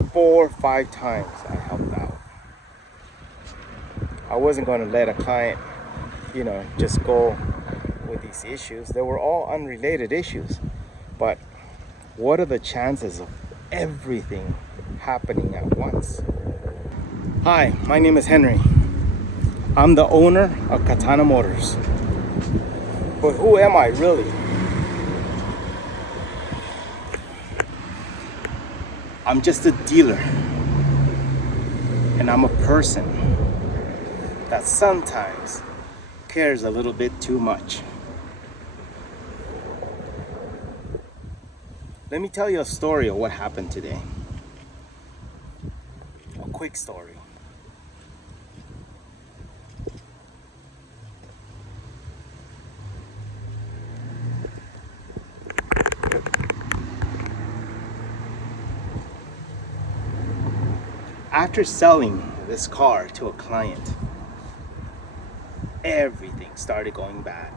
4 or 5 times I helped out. I wasn't going to let a client, just go with these issues. They were all unrelated issues. But what are the chances of everything happening at once? Hi, my name is Henry. I'm the owner of Katana Motors. But who am I really? I'm just a dealer. And I'm a person that sometimes cares a little bit too much. Let me tell you a story of what happened today. A quick story. After selling this car to a client, everything started going bad.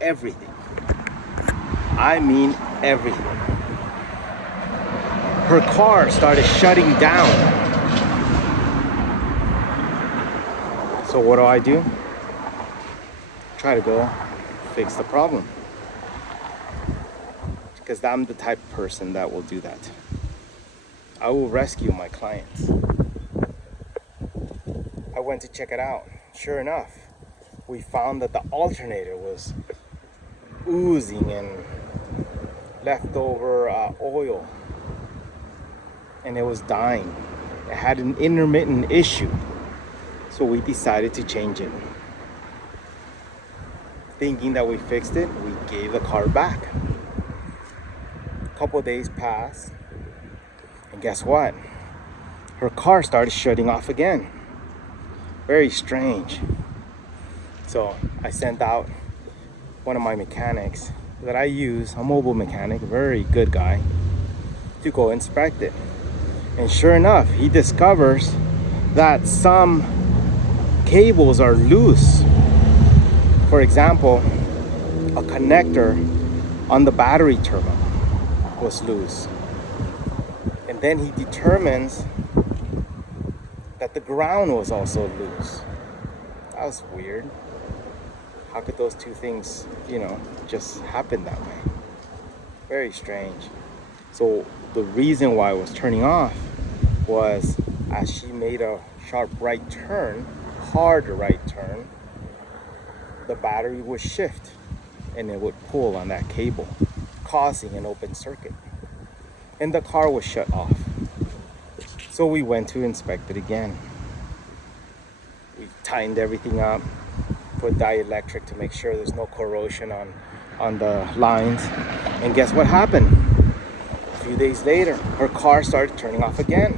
Everything. I mean everything. Her car started shutting down. So what do? Try to go fix the problem. Because I'm the type of person that will do that. I will rescue my clients. I went to check it out. Sure enough, we found that the alternator was oozing and leftover oil, and it was dying. It had an intermittent issue, so we decided to change it. Thinking that we fixed it, we gave the car back. A couple days passed, and guess what? Her car started shutting off again. Very strange. So I sent out one of my mechanics that I use, a mobile mechanic, very good guy, to go inspect it. And sure enough, he discovers that some cables are loose. For example, a connector on the battery terminal was loose. And then he determines that the ground was also loose. That was weird. How could those two things, just happen that way? Very strange. So the reason why it was turning off was as she made a sharp right turn, hard right turn, the battery would shift and it would pull on that cable, causing an open circuit. And the car was shut off. So we went to inspect it again. We tightened everything up, put dielectric to make sure there's no corrosion on the lines. And guess what happened? A few days later, her car started turning off again.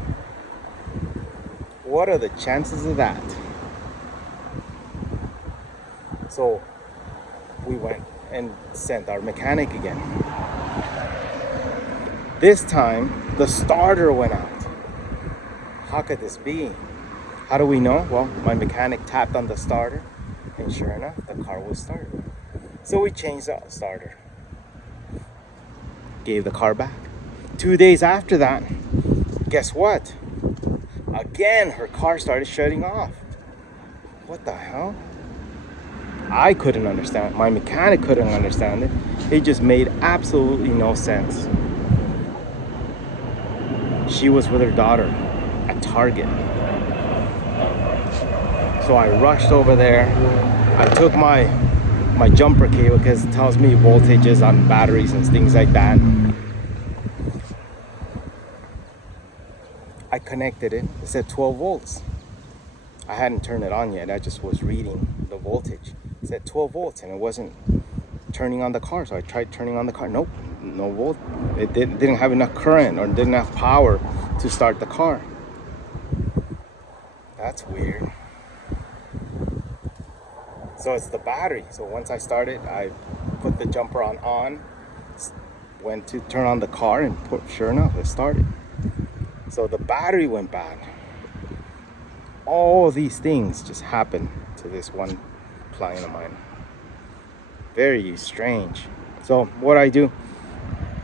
What are the chances of that? So we went and sent our mechanic again. This time, the starter went out. How could this be? How do we know? Well, my mechanic tapped on the starter, and sure enough, the car was started. So we changed the starter. Gave the car back. 2 days after that, guess what? Again, her car started shutting off. What the hell? I couldn't understand. My mechanic couldn't understand it. It just made absolutely no sense. She was with her daughter at Target. So I rushed over there. I took my jumper cable because it tells me voltages on batteries and things like that. I connected it. It said 12 volts. I hadn't turned it on yet. I just was reading the voltage. It said 12 volts and it wasn't turning on the car. So I tried turning on the car. Nope, no volt. It didn't have enough current or didn't have power to start the car. That's weird. So it's the battery. So once I started, I put the jumper on, went to turn on the car, and sure enough, it started. So the battery went bad. All these things just happened to this one client of mine. Very strange. So what I do,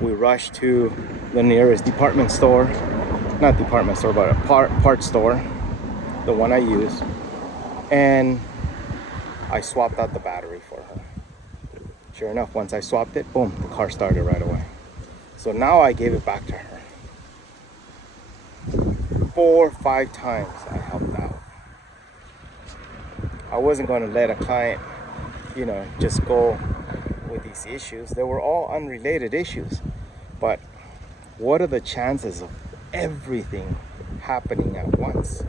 we rush to the nearest department store, not department store, but a part store, the one I use, and I swapped out the battery for her. Sure enough, once I swapped it, boom, the car started right away. So now I gave it back to her. 4 or 5 times I helped out. I wasn't going to let a client, just go with these issues. They were all unrelated issues. But what are the chances of everything happening at once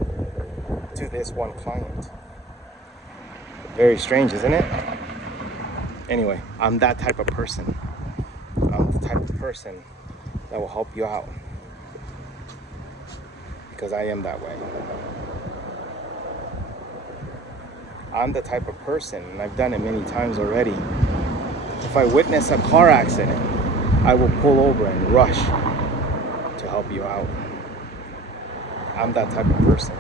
to this one client? Very strange, isn't it? Anyway, I'm that type of person. I'm the type of person that will help you out. Because I am that way. I'm the type of person, and I've done it many times already. If I witness a car accident, I will pull over and rush to help you out. I'm that type of person.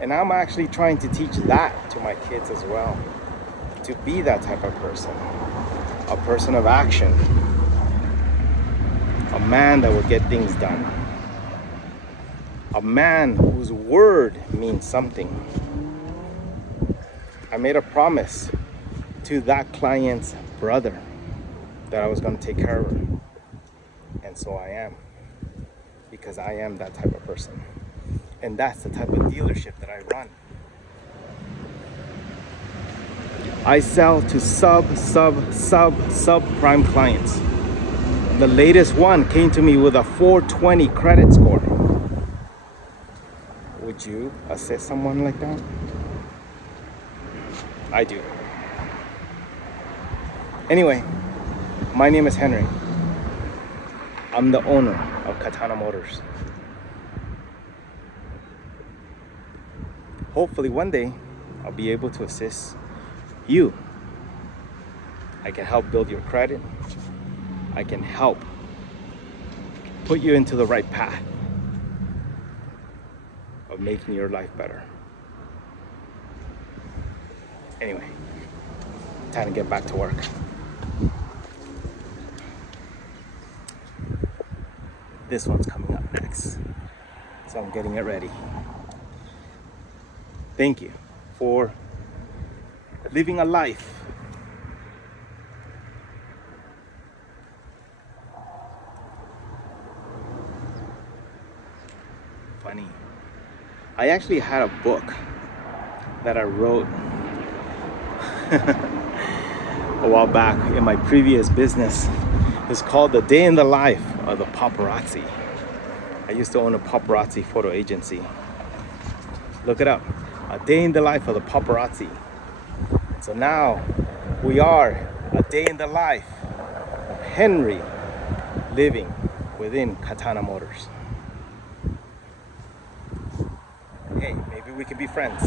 And I'm actually trying to teach that to my kids as well. To be that type of person. A person of action. A man that will get things done. A man whose word means something. I made a promise to that client's brother that I was going to take care of her. And so I am. Because I am that type of person. And that's the type of dealership that I run. I sell to subprime clients. The latest one came to me with a 420 credit score. Would you assist someone like that? I do. Anyway, my name is Henry. I'm the owner of Katana Motors. Hopefully one day I'll be able to assist you. I can help build your credit. I can help put you into the right path of making your life better. Anyway, time to get back to work. This one's coming up next, so I'm getting it ready. Thank you for living a life funny. I actually had a book that I wrote a while back in my previous business. It's called The Day in the Life of the Paparazzi. I used to own a paparazzi photo agency. Look it up. A Day in the Life of the Paparazzi. So now we are a day in the life of Henry living within Katana Motors. Hey, maybe we can be friends.